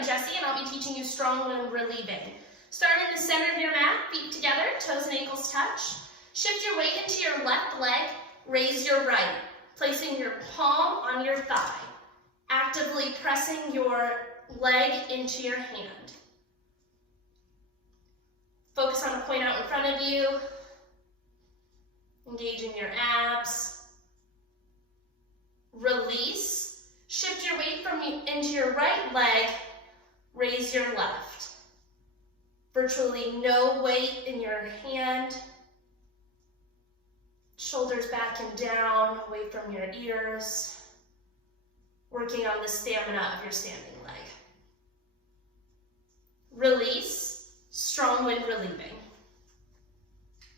I'm Jessie, and I'll be teaching you strong wind relieving. Start in the center of your mat, feet together, toes and ankles touch. Shift your weight into your left leg, raise your right, placing your palm on your thigh, actively pressing your leg into your hand. Focus on the point out in front of you, engaging your abs. Release. Shift your weight into your right leg, raise your left. Virtually no weight in your hand. Shoulders back and down, away from your ears. Working on the stamina of your standing leg. Release, strong wind relieving.